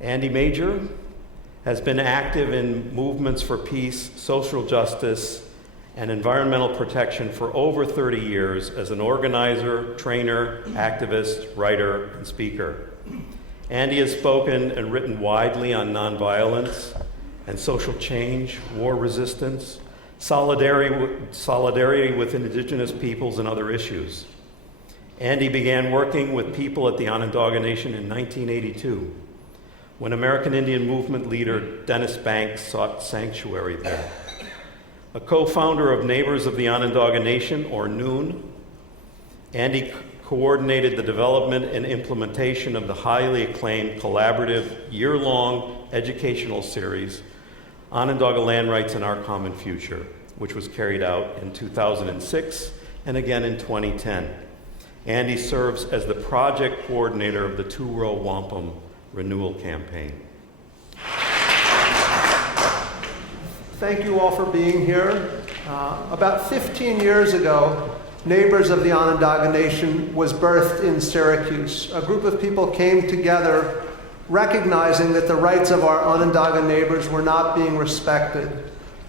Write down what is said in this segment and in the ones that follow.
Andy Major has been active in movements for peace, social justice, and environmental protection for over 30 years as an organizer, trainer, activist, writer, and speaker. Andy has spoken and written widely on nonviolence and social change, war resistance, solidarity with indigenous peoples and other issues. Andy began working with people at the Onondaga Nation in 1982, when American Indian movement leader Dennis Banks sought sanctuary there. A co-founder of Neighbors of the Onondaga Nation, or NOON, Andy coordinated the development and implementation of the highly acclaimed collaborative year-long educational series, Onondaga Land Rights and Our Common Future, which was carried out in 2006 and again in 2010. Andy serves as the project coordinator of the two-row Wampum Renewal campaign. Thank you all for being here. About 15 years ago, Neighbors of the Onondaga Nation was birthed in Syracuse. A group of people came together recognizing that the rights of our Onondaga neighbors were not being respected,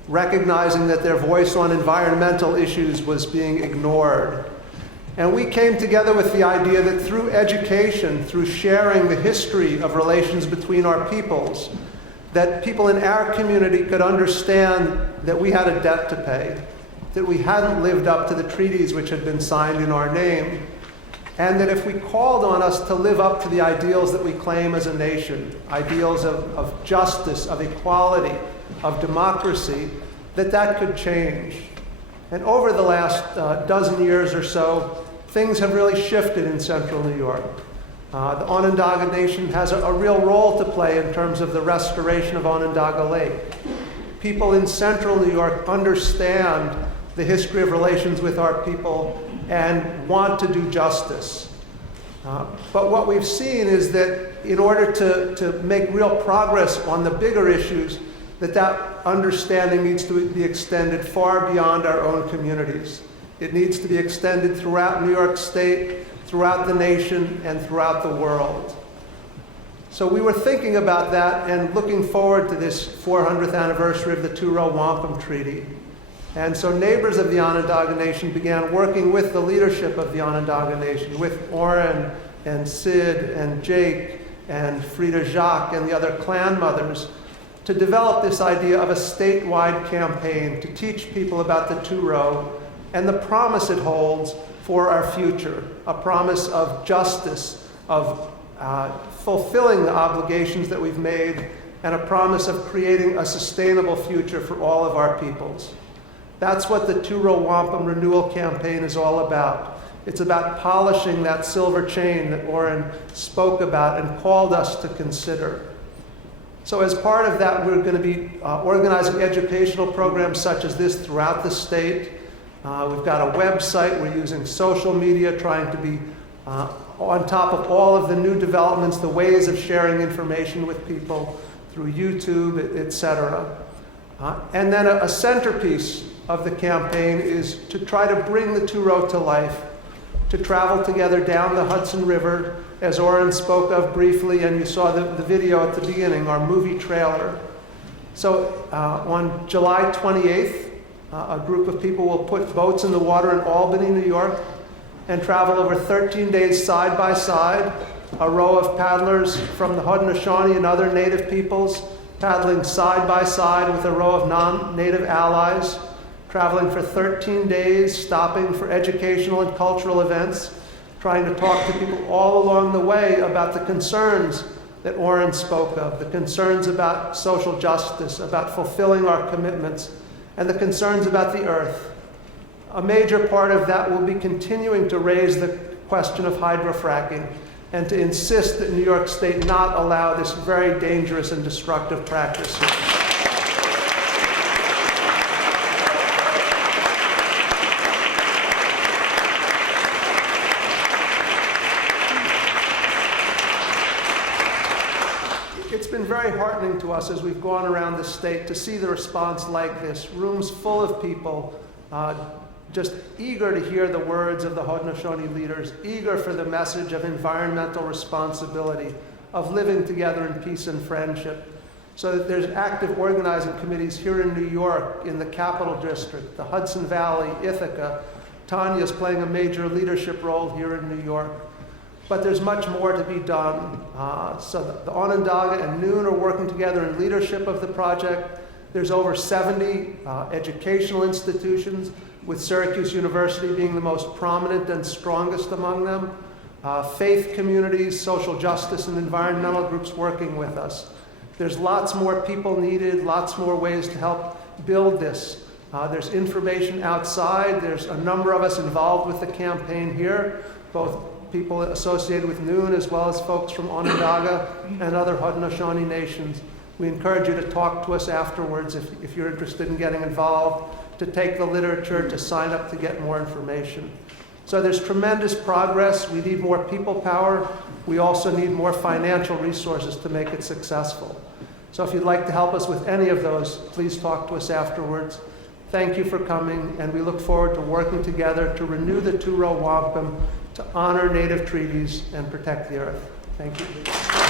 recognizing that their voice on environmental issues was being ignored. And we came together with the idea that through education, through sharing the history of relations between our peoples, that people in our community could understand that we had a debt to pay, that we hadn't lived up to the treaties which had been signed in our name, and that if we called on us to live up to the ideals that we claim as a nation, ideals of justice, of equality, of democracy, that could change. And over the last dozen years or so, things have really shifted in central New York. The Onondaga Nation has a real role to play in terms of the restoration of Onondaga Lake. People in central New York understand the history of relations with our people and want to do justice. But what we've seen is that in order to make real progress on the bigger issues, that understanding needs to be extended far beyond our own communities. It needs to be extended throughout New York State, throughout the nation, and throughout the world. So we were thinking about that and looking forward to this 400th anniversary of the two-row Wampum Treaty. And so Neighbors of the Onondaga Nation began working with the leadership of the Onondaga Nation, with Orrin and Sid and Jake and Frida Jacques and the other clan mothers, to develop this idea of a statewide campaign to teach people about the two-row and the promise it holds for our future, a promise of justice, of fulfilling the obligations that we've made, and a promise of creating a sustainable future for all of our peoples. That's what the two-row Wampum Renewal campaign is all about. It's about polishing that silver chain that Orrin spoke about and called us to consider. So as part of that, we're going to be organizing educational programs such as this throughout the state. We've got a website. We're using social media, trying to be on top of all of the new developments, the ways of sharing information with people through YouTube, etc. And then a centerpiece of the campaign is to try to bring the two-row to life, to travel together down the Hudson River, as Orrin spoke of briefly, and you saw the video at the beginning, our movie trailer. So on July 28th, a group of people will put boats in the water in Albany, New York, and travel over 13 days side by side, a row of paddlers from the Haudenosaunee and other native peoples, paddling side by side with a row of non-native allies, traveling for 13 days, stopping for educational and cultural events, trying to talk to people all along the way about the concerns that Orrin spoke of, the concerns about social justice, about fulfilling our commitments, and the concerns about the earth. A major part of that will be continuing to raise the question of hydrofracking and to insist that New York State not allow this very dangerous and destructive practice here. It's been very heartening to us as we've gone around the state to see the response like this, rooms full of people just eager to hear the words of the Haudenosaunee leaders, eager for the message of environmental responsibility, of living together in peace and friendship. So that there's active organizing committees here in New York, in the Capital District, the Hudson Valley, Ithaca. Tanya's playing a major leadership role here in New York. But there's much more to be done. So the Onondaga and Noon are working together in leadership of the project. There's over 70 educational institutions, with Syracuse University being the most prominent and strongest among them. Faith communities, social justice, and environmental groups working with us. There's lots more people needed, lots more ways to help build this. There's information outside. There's a number of us involved with the campaign here, both people associated with Noon as well as folks from Onondaga and other Haudenosaunee nations. We encourage you to talk to us afterwards if you're interested in getting involved, to take the literature, to sign up to get more information. So there's tremendous progress. We need more people power. We also need more financial resources to make it successful. So if you'd like to help us with any of those, please talk to us afterwards. Thank you for coming, and we look forward to working together to renew the two-row wampum, to honor native treaties, and protect the earth. Thank you.